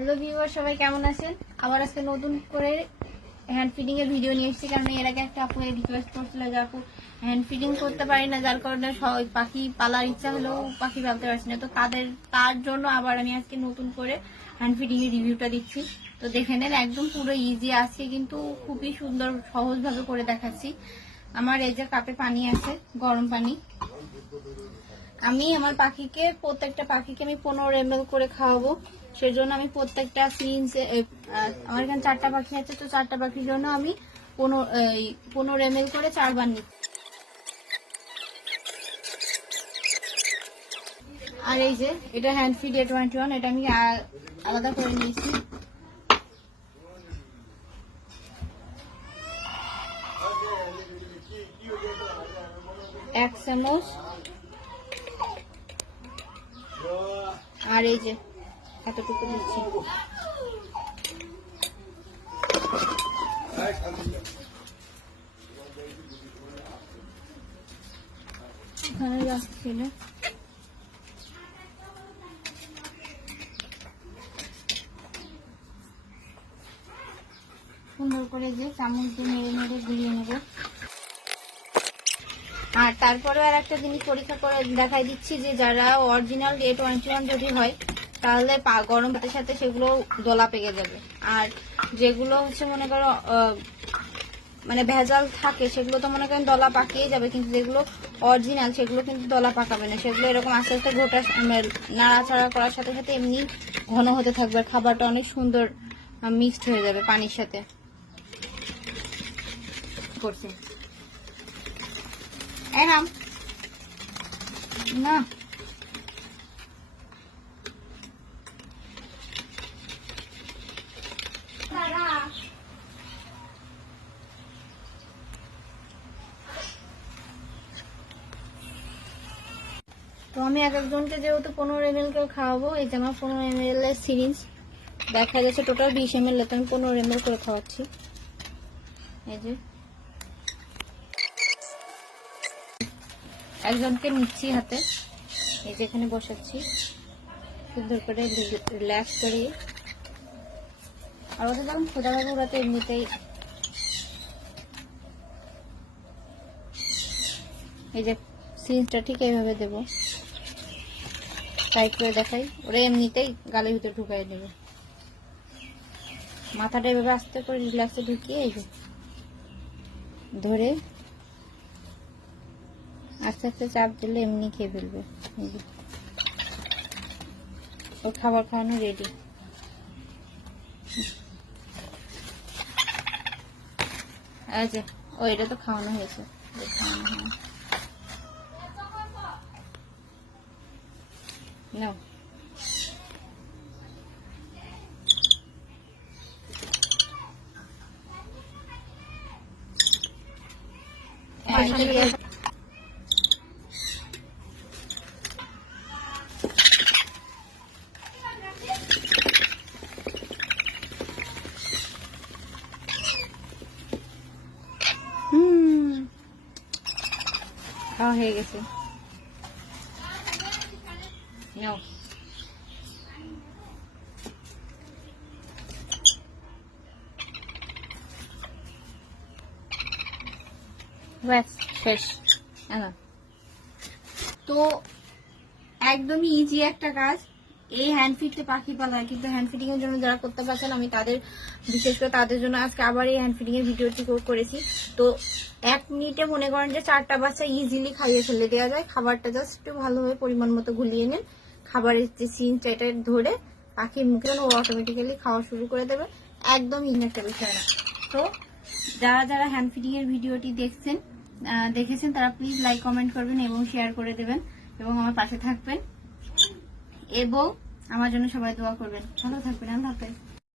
Hello viewer, সবাই কেমন আছেন? আবার আজকে নতুন করে হ্যান্ড ফিডিং এর ভিডিও নিয়ে এসেছি। কারণ এর আগে একটা আপু রিকোয়েস্ট করছিল যে আপু হ্যান্ড ফিডিং করতে পারি না, যার কারণে পাখি পালার ইচ্ছা হলেও পাখি পালতে পারছি না। তো তার জন্য আবার আমি আজকে নতুন করে হ্যান্ড ফিডিং এর রিভিউটা দিচ্ছি। তো দেখে নেন, একদম পুরো ইজি আছে, কিন্তু খুবই সুন্দর সহজভাবে করে দেখাচ্ছি। আমার এই যে কাপে পানি আছে, গরম পানি। আমি আমার পাখিকে প্রত্যেকটা পাখিকে আমি 15 ml করে খাওয়াবো। সেজন্য আমি প্রত্যেকটা সিরিঞ্জ, আমার এখানে 4টা পাখি আছে, তো 4টা পাখির জন্য আমি 15 ml করে 4 বার নিচ্ছি। আর এই যে এটা হ্যান্ড ফিড A21, এটা আমি আলাদা করে নিয়েছি। এক চামচ। আর এই যে এতটুকু দিচ্ছি। এখানে রাখছিল সুন্দর করে যে চামচ দিয়ে নেড়ে নেড়ে গুলিয়ে নেবে। আর তারপরে আর একটা জিনিস পরীক্ষা করে দেখাই দিচ্ছি, যে যারা অরিজিনাল A21 যদি হয় তাহলে গরম ভাতের সাথে সেগুলো দলা পেকে যাবে। আর যেগুলো হচ্ছে মনে করো মানে ভেজাল থাকে, সেগুলো তো মনে করেন দলা পাকিয়ে যাবে, কিন্তু যেগুলো অরিজিনাল সেগুলো কিন্তু দলা পাকাবে না। সেগুলো এরকম আস্তে আস্তে নাড়াচাড়া করার সাথে সাথে এমনি ঘন হতে থাকবে। খাবারটা অনেক সুন্দর মিক্সড হয়ে যাবে পানির সাথে। করছে না তো আমি এক একজনকে যেহেতু 15 ml করে খাওয়াবো, এই যে আমার 15 ml এর সিরিঞ্জ দেখা যাচ্ছে টোটাল 20 ml, তো আমি 15 ml করে খাওয়াচ্ছি। এই যে একজনকে নিচ্ছি হাতে, এই যে এখানে বসাচ্ছি সুন্দর করে রিল্যাক্স করে। আর ওদের যখন খোঁজা পাবো ওরা তো এমনিতেই, এই যে সিরিঞ্জটা ঠিক এইভাবে দেবো, টাইট করে দেখাই, ওরা এমনিতেই গালের ভিতরে ঢুকাই দেবে। মাথাটা এভাবে আস্তে করে রিল্যাক্সে ঢুকিয়ে এই যে ধরে আস্তে আস্তে চাপ দিলে এমনি খেয়ে ফেলবে। ও খাবার খাওয়ানো রেডি। আচ্ছা, ও এটা তো খাওয়ানো হয়েছে, খাওয়ানো হয় না। খাওয়া হয়ে গেছে। নাও ব্যাস শেষ। তো একদমই ইজি একটা কাজ এই হ্যান্ড ফিডতে পাখি পালা। কিন্তু হ্যান্ড ফিডিং এর জন্য যারা করতে পারছেন, আমি তাদের বিশেষ করে তাদের জন্য আজকে আবার এই হ্যান্ড ফিডিং এর ভিডিওটি করেছি। তো 1 মিনিটে মনে করেন যে 4টা বাচ্চা ইজিলি খাইয়ে ফেলে দেওয়া যায়। খাবারটা জাস্ট একটু ভালোভাবে পরিমাণ মতো গুলিয়ে নেন, খাবারের যে সিনটা এটা ধরে পাখির মুখে ও অটোমেটিক্যালি খাওয়া শুরু করে দেবে। একদম ইজি একটা বিষয় না। তো যারা যারা হ্যান্ড ফিডিং এর ভিডিওটি দেখেছেন তারা প্লিজ লাইক কমেন্ট করবেন এবং শেয়ার করে দেবেন এবং আমার পাশে থাকবেন এবং আমার জন্য সবাই দোয়া করবেন। ভালো থাকবেন। আল্লাহ হাফেজ।